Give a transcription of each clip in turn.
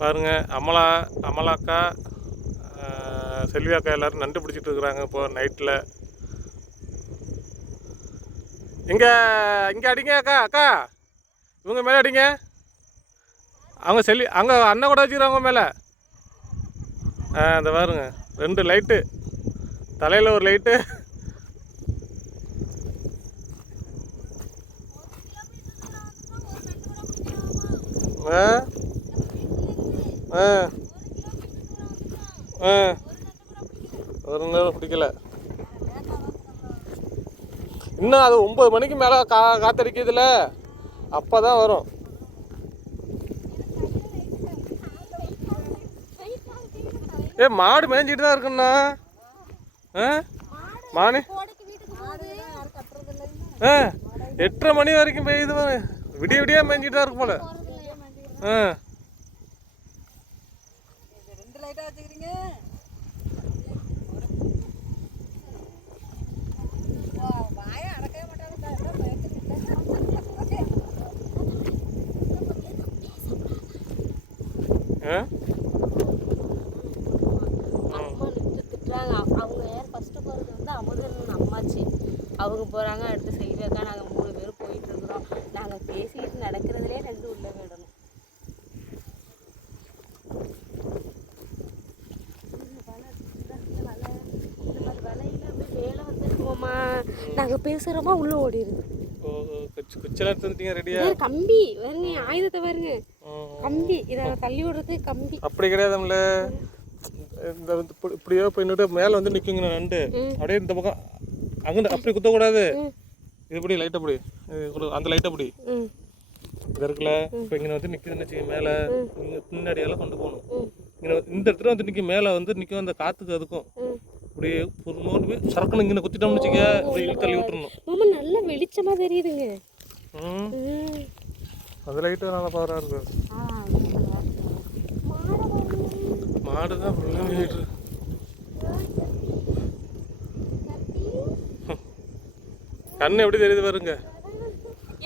பாருங்கள் அமலா அமலாக்கா செல்வியாக்கா எல்லோரும் அக்கா நண்டு பிடிச்சிட்டு இருக்கிறாங்க இப்போ நைட்டில் இங்கே இங்கே அடிங்க அக்கா அக்கா. இவங்க மேலே அடிங்க. அவங்க செல்வி அங்கே அண்ணன் கூட வச்சுக்கிறாங்க மேலே. ஆ இந்த பாருங்க ரெண்டு லைட்டு. தலையில் ஒரு லைட்டு. ஆ? ஆ. ஆ. ஒரு நேரம் பிடிக்கல இன்னும் அது ஒம்பது மணிக்கு மேலே கா காத்தடிக்குதுல. அப்போ தான் வரும். ஏ மாடு மேய்ஞ்சிட்டு தான் இருக்குண்ணா. ஆ? மானு. ஆ. எட்டரை மணி வரைக்கும் பெய்யுது விடிய விடிய மேய்ஞ்சிட்டு தான் இருக்கு போல. ஆ. லைட்டா வச்சுக்கிறீங்க. வாய அடக்கவே அவ- அவங்க போகிறாங்க அடுத்து செய்வாக்கா நாங்கள் மூணு பேரும் போயிட்டு இருக்கிறோம். நாங்கள் பேசிக்கிட்டு நடக்கிறதுலே ரெண்டு உள்ள விடணும் நாங்கள் பேசுகிறோமா உள்ளே ஓடிடுது கம்பி வருங்க ஆயுதத்தை பாருங்க. கம்பி இதை தள்ளி விடுறது கம்பி. அப்படி கிடையாதும்ல. இந்த இப்படியோ போயிட்டு மேலே வந்து நிற்குங்க நண்டு அப்படியே இந்த பக்கம் அங்கே அப்படி குத்தக்கூடாது. இது இப்படி லைட் அப்படி? அந்த லைட் அப்படி? இது இருக்குல்ல? இப்போ இங்கே வந்து நிற்குதுன்னு வச்சுக்க மேலே. நீங்கள் பின்னாடியெல்லாம் கொண்டு போகணும். இங்கே இந்த இடத்துல வந்து நிற்க மேலே வந்து நிற்கும் அந்த காற்றுக்கு அதுக்கும். அப்படியே போய் சரக்குன்னு இங்கே குத்திட்டோம்னு வச்சுக்க அப்படி இழுத்து தள்ளி விட்டுறணும். மாமா நல்லா வெளிச்சமாக தெரியுதுங்க. அந்த லைட்டு நல்லா பவராக இருக்கு. ஆ மாடை தான் ஃபுல்லாக மேய்ட்டு கண்ணு எப்படி தெரியுது பாருங்க.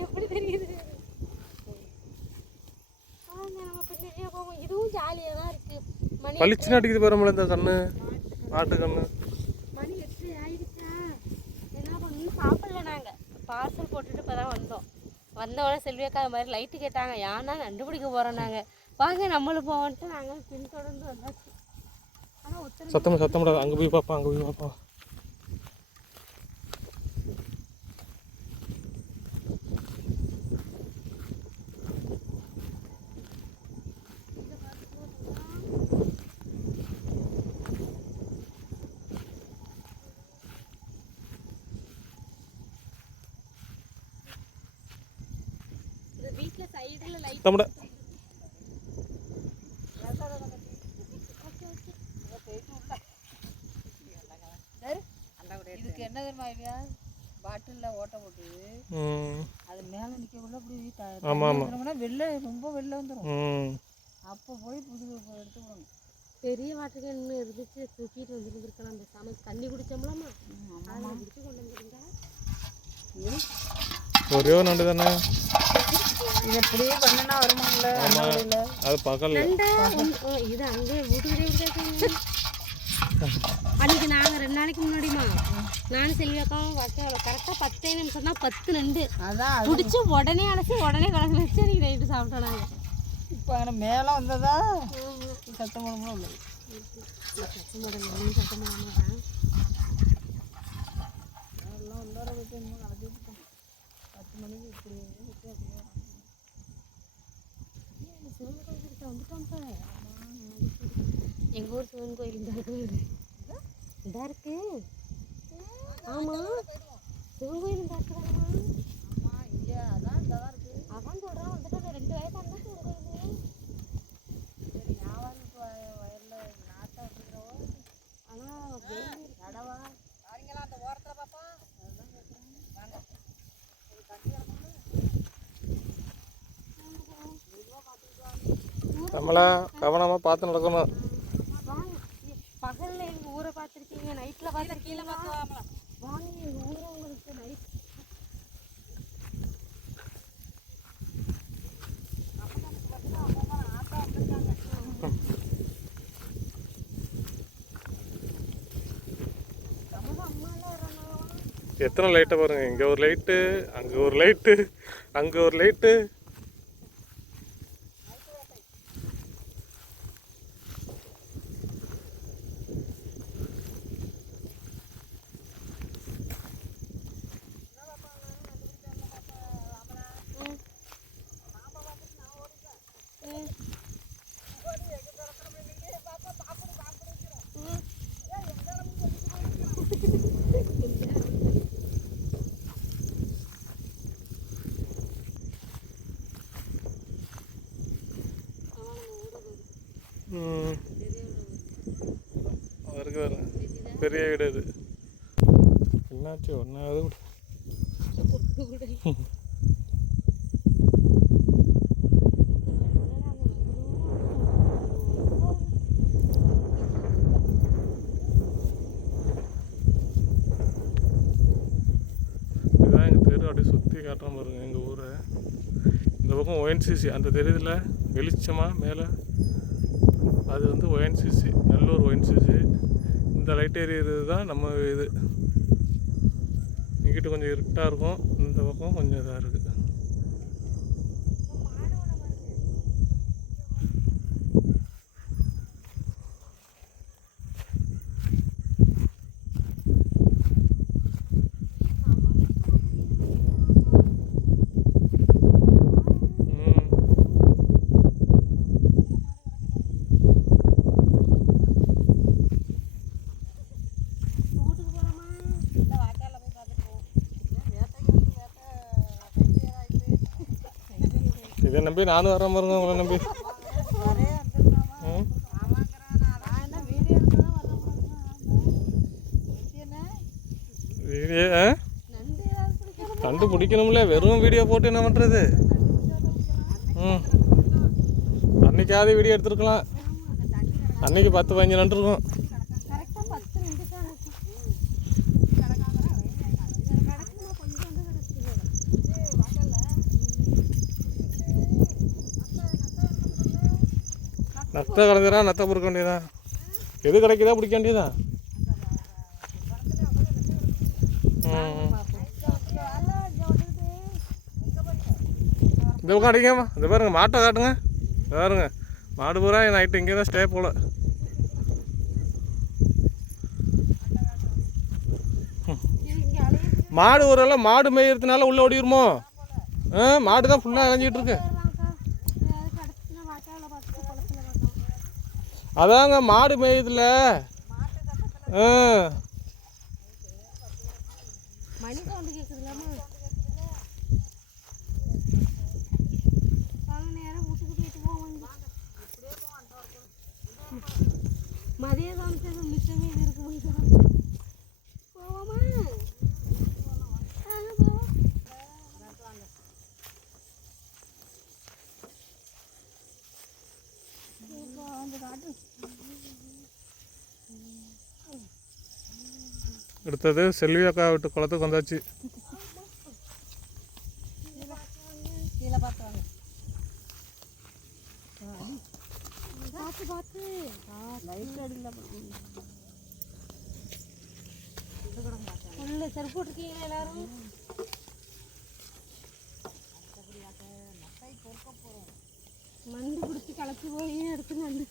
எப்படி தெரியுது? பளிச்சுன்னு அடிக்குது பாருங்களேன் இந்த கண்ணு. மாட்டு கண்ணு மணி எட்டு ஆயிடுச்சா என்ன பண்ணணும் சாப்பிடல நாங்கள் பார்சல் போட்டுட்டு இப்போ தான் வந்தோம் வந்தவொடனே மாதிரி லைட்டு கேட்டாங்க. ஏன்னா கண்டுபிடிக்க போகிறோம் நாங்கள் வாங்க நம்மளும் போவோன்ட்டு நாங்கள் பின்தொடர்ந்து வந்தாச்சு. ஆனால் சத்தம் சத்தம் அங்கே போய் பார்ப்போம் அங்கே போய் பார்ப்போம் இந்த தம்பட இதுக்கு என்ன தெரியுமா பாட்டிலில் ஓட்டை போட்டு ம். அது மேலே நிற்கக்குள்ள அப்படி வெளில ரொம்ப வெளில வந்துடும் ம். அப்போ போய் புது எடுத்துக்கணும் பெரிய வாட்டர் கேன் இருந்துச்சு தூக்கிட்டு வந்துருந்துருக்கலாம். அந்த சமை தண்ணி குடிச்சோம்லாமா அதில் குடிச்சு கொண்டு வந்துருந்தா. ஒரே ஒரு நண்டு தானே? அது பகல் ஓ, இது அங்கே விட்டாங்க அன்னைக்கு நாங்கள் ரெண்டு நாளைக்கு முன்னாடிமா நானும் செல்வியாக்காவும் வைக்க கரெக்டாக பத்தே நிமிஷம் தான் பத்து நண்டு. அதான் அது. பிடிச்சி உடனே அலசி உடனே கலந்து வச்சு அன்றைக்கி நைட்டு சாப்பிட்டோம் நாங்கள் இப்போ அங்கே மேலே வந்ததா? சத்தம் போடணும் இல்லை சத்தம் போடல ஒன்றும் சத்தம் போட மாட்டேன் எல்லாம் உள்ளார போயிட்டு இன்னும் கலக்கி விட்டோம் சிவன் கோயில் கிட்ட வந்துட்டோம் எங்கள் ஊர் சிவன் கோயில் இந்த இருக்கு. இதா இருக்கு. ஆமாம் சிவன் கோயில் இந்த இருக்கு. தானம்மா அம்மா இங்கே அதான் சொல்கிறான் வந்துட்டு ரெண்டு வயசு கமலா கவனமாக பார்த்து நடக்கணும். பகலில் எங்கள் ஊரை பார்த்துருக்கீங்க? நைட்டில் பார்த்துருக்கீங்க வாங்க எங்கள் ஊரை உங்களுக்கு நைட் எத்தனை லைட்டை பாருங்க. இங்கே ஒரு லைட்டு அங்கே ஒரு லைட்டு அங்கே ஒரு லைட்டு பெரிய வீடு இது. என்னாச்சு ஒன்றாவது இதுதான் எங்கள் தெரு அப்படியே சுற்றி காட்டுற பாருங்க எங்கள் ஊரை. இந்த பக்கம் ஒஎன்சிசி அந்த தெரியுதுல வெளிச்சமாக மேலே அது வந்து ஒஎன்சிசி நல்லூர் ஒஎன்சிசி இந்த லைட் எரியிறது தான் நம்ம இது. இங்கிட்ட கொஞ்சம் இருட்டாக இருக்கும். இந்த பக்கம் கொஞ்சம் இதாக இருக்குது ம் வீட்டுக்கு போகலாமா இல்லை வாய்க்காலில் போய் பார்த்துட்டு போவோம் ஏன் வேட்டைக்கு வந்து வேட்டை கைது ஆகிட்டு இதை நம்பி நானும் வரேன் மாதிரி உங்களை நம்பி. வீடியோ ஆ? கண்டுபிடிக்கணும்ல வெறும் வீடியோ போட்டு என்ன பண்ணுறது ம். அன்னைக்காவது வீடியோ எடுத்துருக்கலாம். அன்னைக்கு பத்து பதினஞ்சு நண்டு இருக்கும் கரெக்டாக பத்து நிமிஷம் ஆச்சு கிடக்குமா கொஞ்சம் வந்து கிடக்குது நத்தை கலந்துடா நத்தை பொறுக்க வேண்டியதான் எது கிடைக்குதா பிடிக்க வேண்டியதான் இந்த பக்கம் அடிக்காமா இந்த பாருங்க மாட்டை காட்டுங்க. பாருங்க மாடு பூரா நைட்டு இங்கே தான் ஸ்டே போல. மாடு ஊரெல்லாம் மாடு மேயிறதுனால உள்ளே ஓடிடுமோ ஆ மாடு தான் ஃபுல்லாக அலைஞ்சிட்டு இருக்கு. அதாங்க மாடு மேயுதுல. ஆ. நேரம் மதியம் சமைச்சது மிச்சமே இது இருக்கு போவோமா ஆ, போவோம். அடுத்தது செல்வி அக்கா விட்டு குளத்துக்கு வந்தாச்சு. செருப்பு போட்டிருக்கீங்களா எல்லாரும்? மண்டு பிடிச்சி களைச்சி போய் எடுத்து நண்டு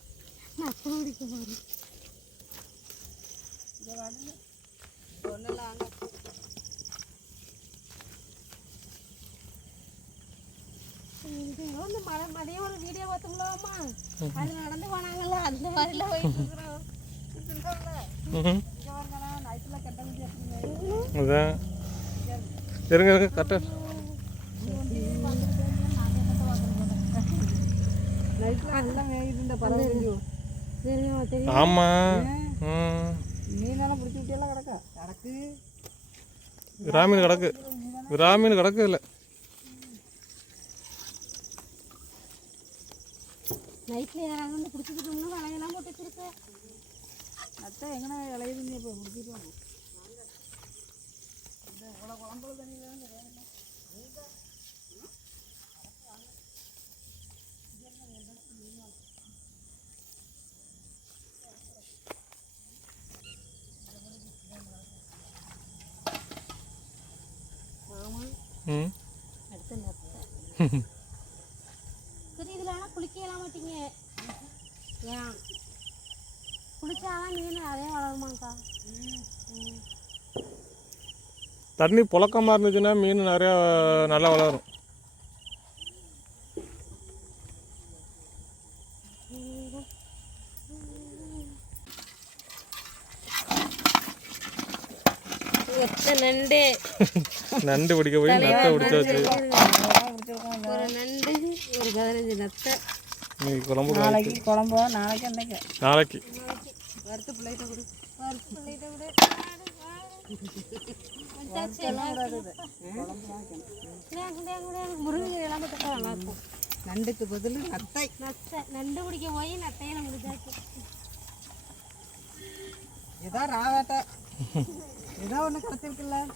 வந்து மழை மதியம் ஒரு வீடியோ பார்த்தோம்லாமா அது நடந்து போனாங்கல்ல அந்த மாதிரிலாம் போயிட்டு இருக்கிறோம் கட்ட அதான். இருங்க இருங்க கரெக்டாக நைட்டில் நல்லா மேயுது இந்த பறவை தெரியும் தெரியும்? ஆமாம் ம். மீனெல்லாம் பிடிச்சி விட்டியெல்லாம் கிடக்கா. கிடக்கு. விராமீன் கிடக்கு. விராமீன் கிடக்கு இல்லை நைட்டில் யாராவது வந்து பிடிச்சிக்கிட்டோம்னா வலையெல்லாம் போட்டு வச்சிருக்கேன் நத்தை எங்கண்ணா இலையுதுங்க இப்போ முடிச்சிட்டு வாங்க? சரி இதில் ஆனால் குளிக்கலாம் மாட்டீங்க ஏன்? குளிச்சாதான் மீன் நிறைய வளருமாக்கா தண்ணி புழக்கமாக இருந்துச்சுன்னா மீன் நிறையா நல்லா வளரும். நண்டு? நண்டு பிடிக்க போய் நத்தை பிடிச்சாச்சு ஒரு நண்டு ஒரு பதினஞ்சு நத்தை. இன்னைக்கு குழம்பு நாளைக்கு குழம்பு நாளைக்கு அன்னைக்கு நாளைக்கு. வறுத்து பிள்ளைகிட்ட கொடு. வறுத்து இருக்கும் நண்டுக்கு பதில் நத்தை. நத்தை. நண்டு பிடிக்க போய் நத்தையை நம்ம ஏதோ Ginaw, nagpatil ka lang.